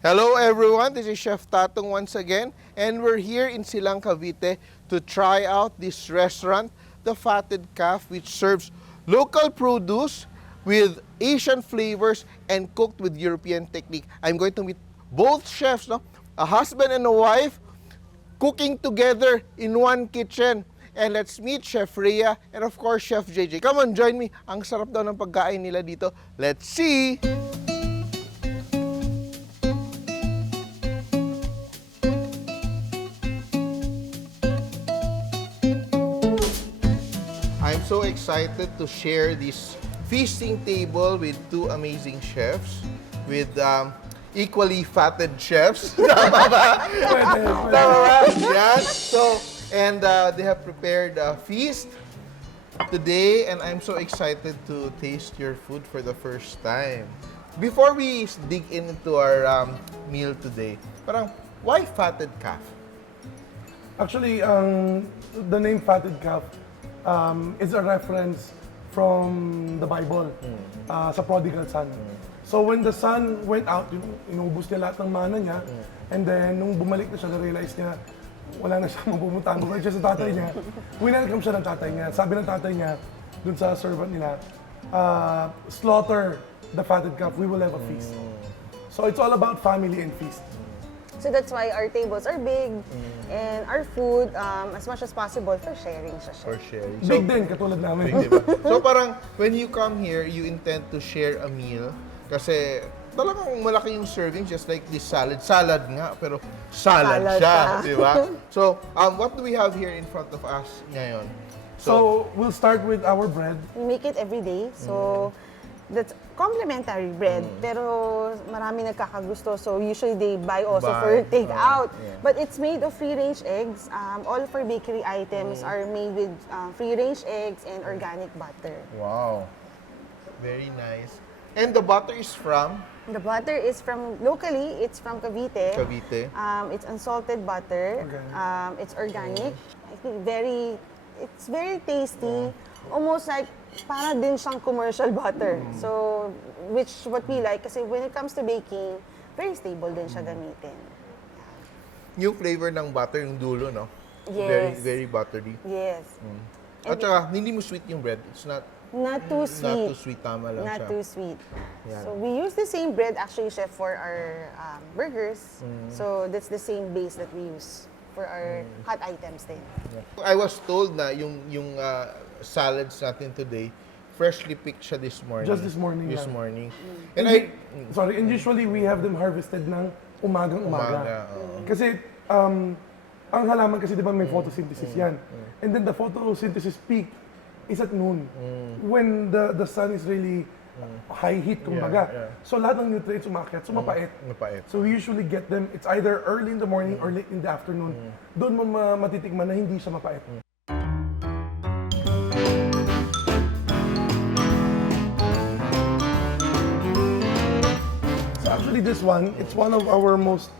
Hello everyone, this is Chef Tatung once again, and we're here in Silang, Cavite to try out this restaurant, the Fatted Calf, which serves local produce with Asian flavors and cooked with European technique. I'm going to meet both chefs, no? A husband and a wife cooking together in one kitchen. And let's meet Chef Rhea and of course Chef Jayjay. Come on, join me. Ang sarap daw ng pagkain nila dito. Let's see! I'm so excited to share this feasting table with two amazing chefs, with equally fatted chefs. Tama ba? Tama ba? Yan. So, and they have prepared a feast today, and I'm so excited to taste your food for the first time. Before we dig into our meal today, parang, why fatted calf? Actually, the name fatted calf is a reference from the Bible sa prodigal son. So when the son went out, inubos niya lahat ng mana niya, and then nung bumalik na siya, na-realize niya wala na siya mapupuntahan. Bumalik siya sa tatay niya, winelcome siya ng tatay niya. Sabi ng tatay niya, dun sa servant nila, slaughter the fatted calf, we will have a feast. So it's all about family and feast. So that's why our tables are big and our food, as much as possible, for sharing siya. For sharing. Big din, katulad namin. Big, diba? So parang when you come here, you intend to share a meal kasi talagang malaki yung serving, just like this salad. Salad nga, pero salad siya, di ba? So, what do we have here in front of us ngayon? So we'll start with our bread. We make it every day, so that's complimentary bread, pero marami nagkakagusto, so usually they buy also for take-out. But it's made of free-range eggs. All of our bakery items are made with free-range eggs and organic butter. Wow. Very nice. And the butter is from? The butter is from, locally, it's from Cavite. Cavite. It's unsalted butter. It's organic. I think it's very tasty. Almost like, para din siyang commercial butter. So, what we like, kasi when it comes to baking, very stable din siya gamitin. Yung flavor ng butter, yung dulo, no? Yes. Very buttery. Yes. At saka, hindi mo sweet yung bread. It's not too sweet. Not too sweet, tama lang siya. Not too sweet. Yan. So, we use the same bread, actually, chef, for our burgers. So, that's the same base that we use for our hot items din. I was told na yung salads natin today, freshly picked siya this morning. Just this morning This lang. morning. And And usually we have them harvested ng umagang-umaga. Umaga, oo. Kasi ang halaman kasi di ba may photosynthesis yan. And then the photosynthesis peak is at noon. When the sun is really high heat, kumbaga. So lahat ng nutrients umakyat, so mapait. Mapait. So we usually get them, it's either early in the morning or late in the afternoon. Doon mo matitikman na hindi siya mapait. Actually, this one, it's one of our most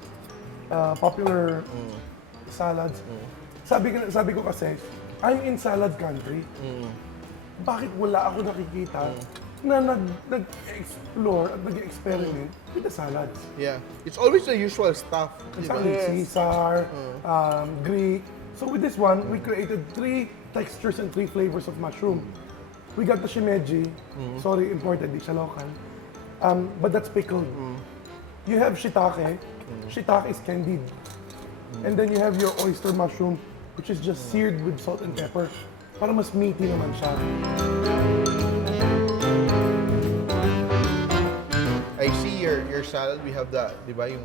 popular salads. Sabi ko kasi, I'm in salad country. Bakit wala ako nakikita na nag-explore at nag-experiment with the salads? Yeah. It's always the usual stuff. Diba? Caesar, Greek. So with this one, we created 3 textures and 3 flavors of mushroom. We got the shimeji. Sorry, imported, di siya local. But that's pickled. You have shiitake. Shiitake is candied. And then you have your oyster mushroom, which is just seared with salt and pepper. Para mas meaty naman siya. I see your salad. We have the, di ba, yung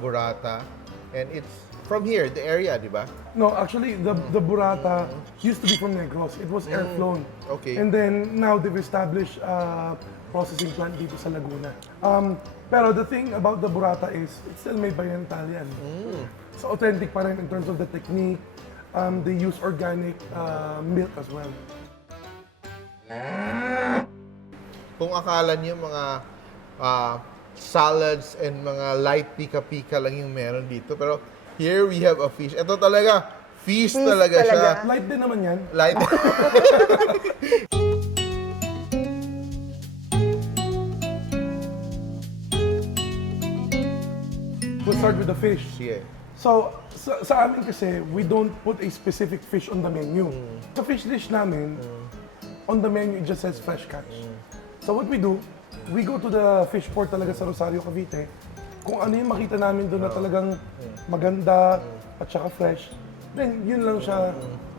burrata. And it's from here, the area, di ba? No, actually, the burrata used to be from Negros. It was air flown. Okay. And then now they've established processing plant dito sa Laguna. Pero the thing about the burrata is, it's still made by an Italian. So authentic pa rin in terms of the technique. They use organic milk as well. Kung akala niyo mga salads and mga light pika-pika lang yung meron dito, pero here we have a fish. Ito talaga, feast talaga siya. Light din naman yan. Light. we'll start with the fish. Yeah. So, sa amin kasi, we don't put a specific fish on the menu. Sa fish dish namin, on the menu, it just says fresh catch. So what we do, we go to the fish port talaga sa Rosario, Cavite. Kung ano yung makita namin doon na talagang maganda at saka fresh, then yun lang siya,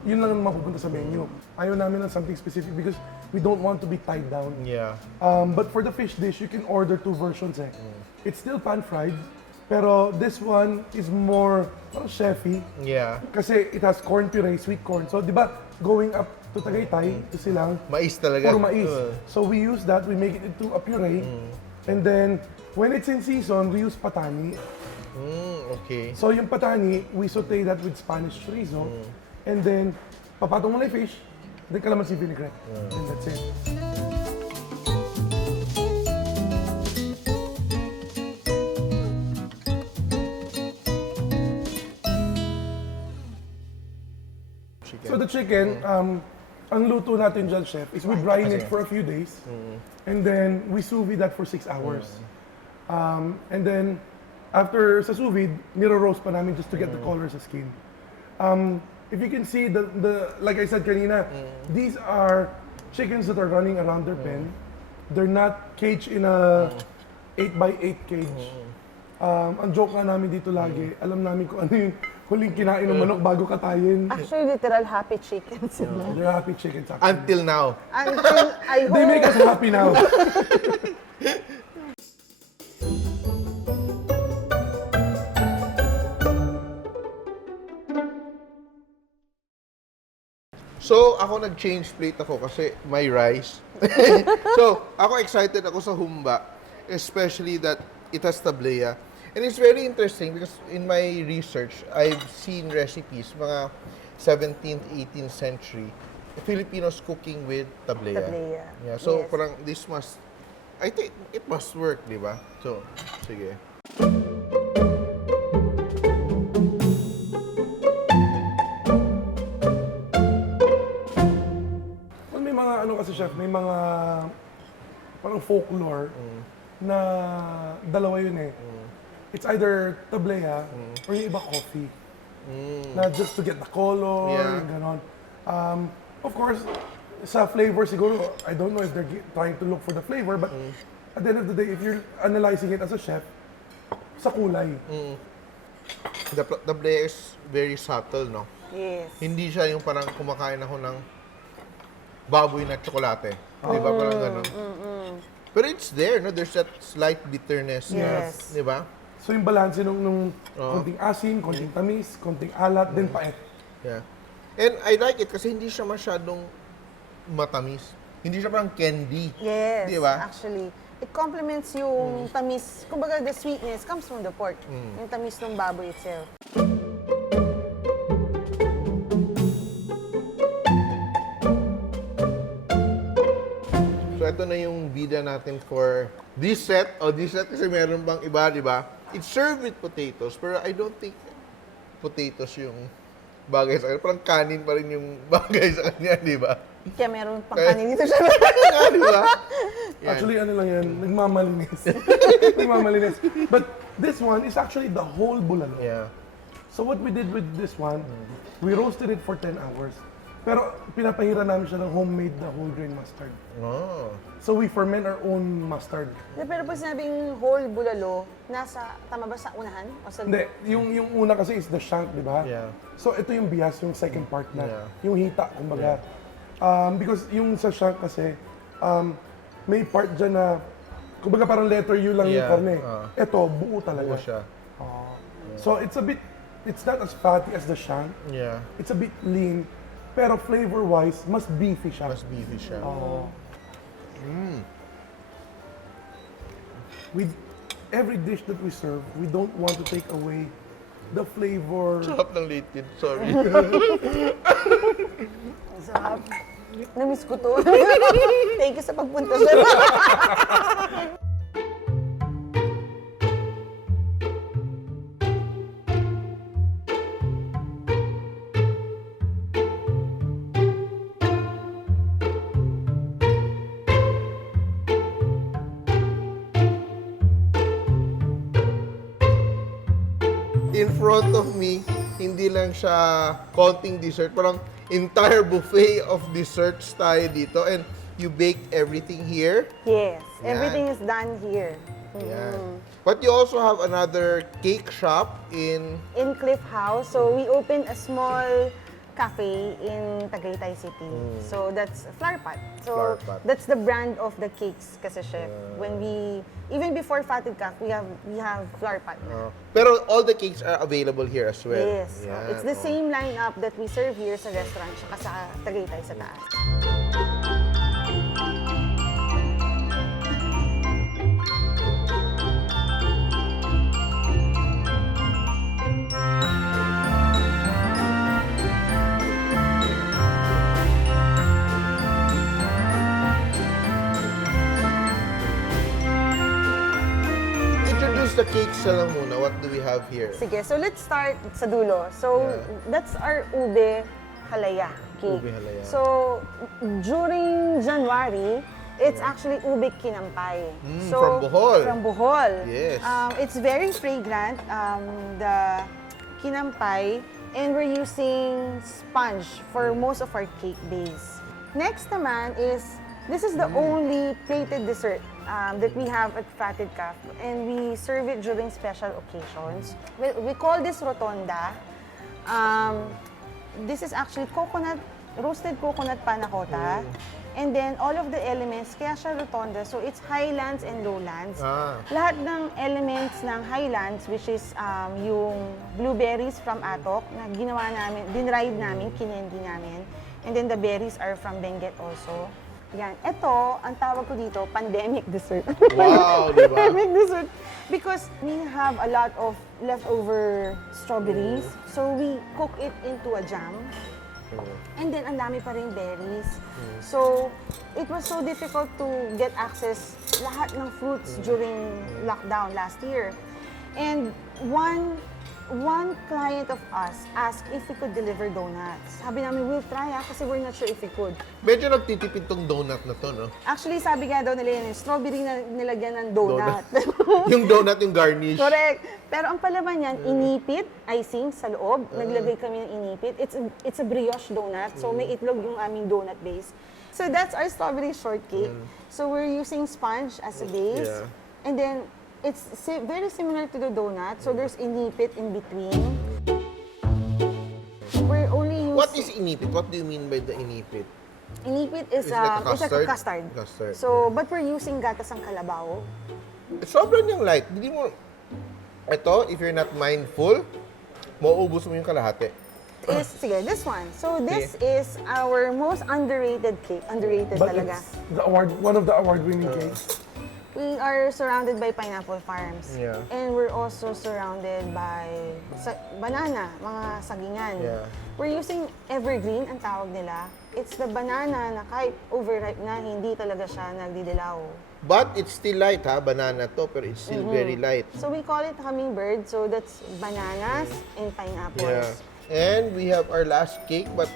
yun lang ang mapupunta sa menu. Ayaw namin ng something specific because we don't want to be tied down. Yeah. But for the fish dish, you can order 2 versions eh. It's still pan-fried, pero this one is more parang chefy. Yeah. Kasi it has corn puree, sweet corn. So, di ba, going up to Tagaytay, to Silang, Mais talaga. puro mais. So, we use that, we make it into a puree. And then, when it's in season, we use patani. Okay. So, yung patani, we saute that with Spanish chorizo. And then, papatong mo na yung fish, then calamansi vinaigrette. And that's it. So the chicken, ang luto natin dyan, chef, is we brine it for a few days. And then we sous vide that for 6 hours. And then, after sa sous vide, niro-roast pa namin just to get the color sa skin. If you can see, like I said kanina, these are chickens that are running around their pen. They're not caged in a 8x8 cage. Ang joke nga namin dito lagi, alam namin kung ano yung huling kinain ng manok bago katayin. Actually, literal happy chickens sila. They're happy chickens actually. Until now. Until I They make hope. us happy now. So, ako nag-change plate ako kasi may rice. So, ako excited ako sa humba, especially that it has tablea. And it's very interesting because in my research, I've seen recipes, mga 17th, 18th century, Filipinos cooking with tablea. Tablea, Yeah, so yes. parang this must, I think it must work, di ba? So, sige. Well, may mga ano kasi chef, may mga parang folklore na dalawa yun eh. It's either tablea or yung iba coffee. Na just to get the color, Yeah. ganon. Of course, sa flavor siguro, I don't know if they're trying to look for the flavor, but at the end of the day, if you're analyzing it as a chef, sa kulay. The tablea is very subtle, no? Yes. Hindi siya yung parang kumakain ako ng baboy na tsokolate. Di ba? Parang gano'n. Pero it's there, no? There's that slight bitterness. Yes. Di ba? So yung balance nung konting asim, konting tamis, konting alat, then pait. Yeah. And I like it kasi hindi siya masyadong matamis. Hindi siya parang candy. Yes, Di ba? actually. It complements yung tamis. Kumbaga, the sweetness comes from the pork. Yung tamis ng baboy itself. So ito na yung bida natin for this set. O this set kasi meron pang iba, di ba? It's served with potatoes, pero I don't think potatoes yung bagay sa kanya. Parang kanin pa rin yung bagay sa kanya, di ba? Kaya meron pang kanin dito siya. Di ba? Yan. Actually, ano lang yan, nagmamalinis. Nagmamalinis. But this one is actually the whole bulalo. Yeah. So what we did with this one, we roasted it for 10 hours. Pero pinapahira namin siya ng homemade na whole grain mustard. Oh. So we ferment our own mustard. Pero pag sinabing whole bulalo, nasa, tama ba sa unahan? O sa Hindi, yung una kasi is the shank, di ba? Yeah. So ito yung bias, yung second part na. Yeah. Yung hita, kumbaga. Because yung sa shank kasi, may part dyan na, kumbaga parang letter U lang yung Yeah. karne. Ito, buo talaga. Buo siya. So it's a bit, it's not as fatty as the shank. Yeah. It's a bit lean. Pero flavor-wise, mas beefy siya. Mas beefy siya. With every dish that we serve, we don't want to take away the flavor. Sarap ng late kid. Sorry. Sarap. Namiss ko to. Thank you sa pagpunta sa in front of me, hindi lang siya konting dessert, parang entire buffet of desserts tayo dito. And you bake everything here. Yes, Yan. everything is done here. Yeah. But you also have another cake shop in... In Cliff House, so we opened a small cafe in Tagaytay City. So that's Flower Pot. So Flower Pot. that's the brand of the cakes kasi chef. When we even before Fatted Calf, we have Flower Pot na. Pero all the cakes are available here as well. Yes. Yan. It's the same lineup that we serve here sa restaurant saka sa Tagaytay sa taas. Introduce the cakes na lang muna. What do we have here? Sige, so let's start sa dulo. So that's our ube halaya cake. Ube halaya. So during January, it's actually ube kinampay. So from Bohol. From Bohol. Yes. It's very fragrant, the kinampay, and we're using sponge for most of our cake base. Next naman is, this is the only plated dessert that we have at Fatted Calf, and we serve it during special occasions. We call this rotonda. This is actually roasted coconut panna cotta. And then all of the elements, kaya siya rotonda, so it's highlands and lowlands. Lahat ng elements ng highlands, which is yung blueberries from Atok, na ginawa namin, dinried namin, kinendi namin. And then the berries are from Benguet also. Yan. Ito, ang tawag ko dito, pandemic dessert. Wow, di ba? Pandemic dessert. Because we have a lot of leftover strawberries. So we cook it into a jam. And then, ang dami pa rin berries. So, it was so difficult to get access lahat ng fruits during lockdown last year. And one client of us asked if we could deliver donuts. Sabi namin, we'll try kasi we're not sure if we could. Medyo nagtitipid tong donut na to, no? Actually, sabi nga daw nila yun, strawberry na nilagyan ng donut. Yung donut, yung garnish. Correct. Pero ang palaman niyan, inipit, icing sa loob. Naglagay kami ng inipit. It's a brioche donut. So may itlog yung aming donut base. So that's our strawberry shortcake. So we're using sponge as a base. Yeah. And then it's very similar to the donut. So there's inipit in between. We're only using... What is inipit? What do you mean by the inipit? Inipit is It's like a it's like a custard? custard. Custard. So, but we're using gatas ng kalabaw. Sobrang yung light. Hindi mo... Ito, if you're not mindful, mauubos mo yung kalahati. Sige, this one. So this is our most underrated cake. Underrated But talaga. it's one of the award-winning cakes. We are surrounded by pineapple farms. Yeah. And we're also surrounded by banana, mga sagingan. Yeah. We're using evergreen, ang tawag nila. It's the banana na kahit overripe na, hindi talaga siya nagdidilaw. But it's still light, ha? Banana to, pero it's still very light. So we call it hummingbird. So that's bananas and pineapples. Yeah. And we have our last cake, but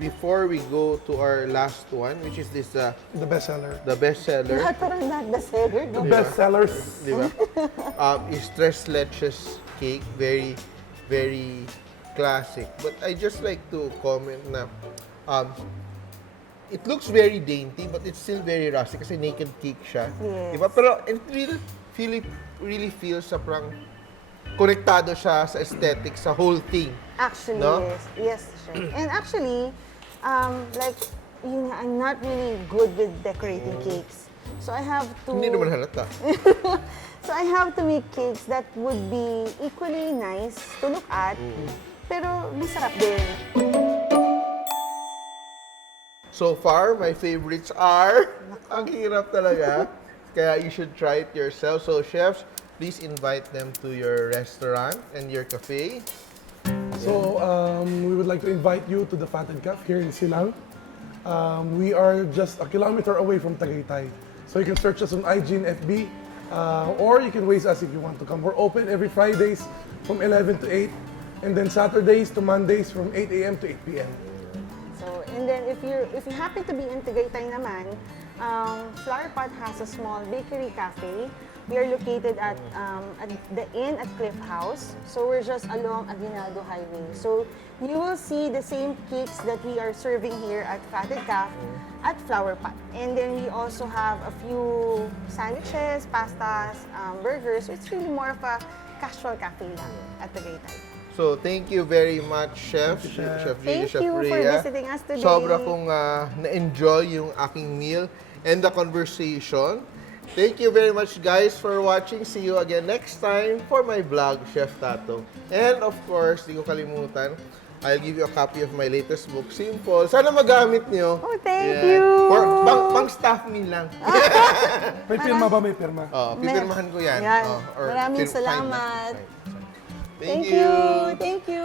before we go to our last one, which is this, The bestseller. the bestseller, Lahat parang not the seller, no? Bestsellers. di ba? Is tres leches cake, very, very classic. But I just like to comment na, it looks very dainty, but it's still very rustic kasi naked cake siya. Yes. Di ba? Pero it really feels sa parang konektado siya sa aesthetic, sa whole thing. Actually, No? yes, sure. And actually, like, I'm not really good with decorating cakes. So I have to... Hindi naman halata. So I have to make cakes that would be equally nice to look at, pero masarap din. So far, my favorites are... Ang hirap talaga. Kaya you should try it yourself. So chefs, please invite them to your restaurant and your cafe. So we would like to invite you to the Fatted Calf here in Silang. We are just a kilometer away from Tagaytay. So you can search us on IG and FB, or you can waste us if you want to come. We're open every Fridays from 11 to 8, and then Saturdays to Mondays from 8 a.m. to 8 p.m. So, and then if you happen to be in Tagaytay naman, Flower Pot has a small bakery cafe We are located at the inn at Cliff House. So we're just along Aguinaldo Highway. So you will see the same cakes that we are serving here at Fatted Calf at Flower Pot. And then we also have a few sandwiches, pastas, burgers. So it's really more of a casual cafe lang at Tagaytay. So, thank you very much, Chef. Chef Jayjay, Thank Chef you for Rhea. visiting us today. Sobra kong na-enjoy yung aking meal and the conversation. Thank you very much, guys, for watching. See you again next time for my vlog, Chef Tatung. And of course, di ko kalimutan, I'll give you a copy of my latest book, Simple. Sana magamit nyo. Oh, thank you. Pang staff meal lang. May pirma ba? May pirma? Pipirmahan ko yan. Yan. Or Maraming sign lang. salamat. Thank Thank you. Thank you.